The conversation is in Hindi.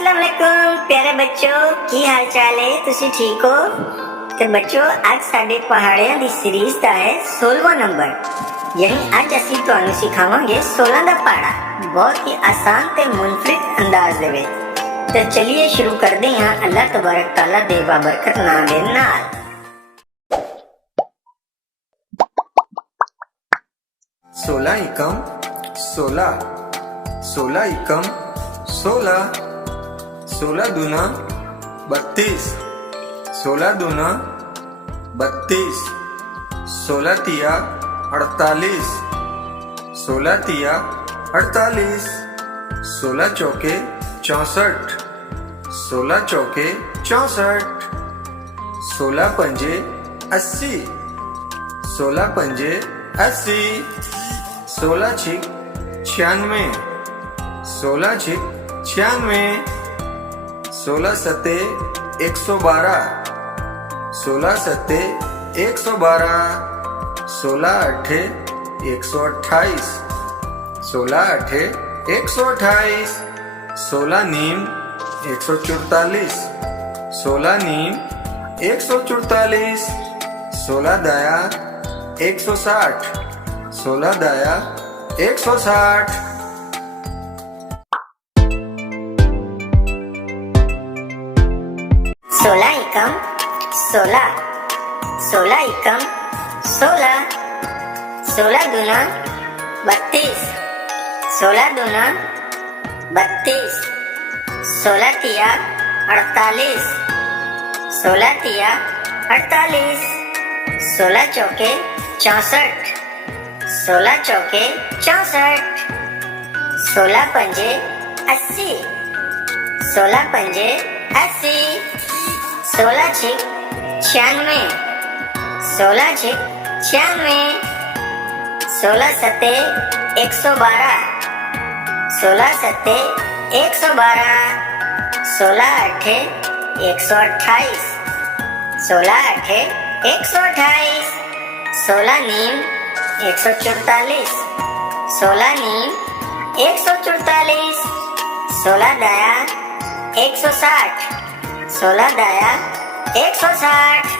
अस्सलाम वालेकुम प्यारे बच्चों, की हाल चाल है? तुसी ठीक हो? तो बच्चों आज साडे पहाड़ियां दी सीरीज दा है 16वां नंबर। यानी आज असी तुहानू सिखावांगे 16 दा पहाड़ा बहुत ही आसान ते मुनफरिद अंदाज दे विच। तो चलिए शुरू करदे हां अल्लाह तबारक तआला दे बाबरकत नाम दे नाल। 16 एकम 16, 16 एकम 16, 16 दूना 32, 16 दूना 32, 16 तिया 48, 16 तिया 48, 16 चौके 64, 16 चौके 64, 16 पंजे 80, 16 पंजे 80, 16 छिक 96, 16 छिक 96, 16 सत्ते 112, 16 सत्ते 112, 16 अठे 128, 16 अठे 128, 16 नीम 144, 16 नीम 144, 16 दाया 160, 16 दाया 160। 16 एकम 16, 16 एकम 16, 16 दूना 32, 16 दूना 32, 16 तिया 48, 16 तिया 48, 16 चौके 64, 16 चौके 64, 16 पंजे 80, 16 पंजे 80, 16 छिक 96, 16 छिक 96, 16 सत्ते 112, 16 सत्ते 112, 16 अठे 128, 16 अठे 128, 16 नीम 144, 16 नीम 144, 16 दाया 160, 16 दाया 160,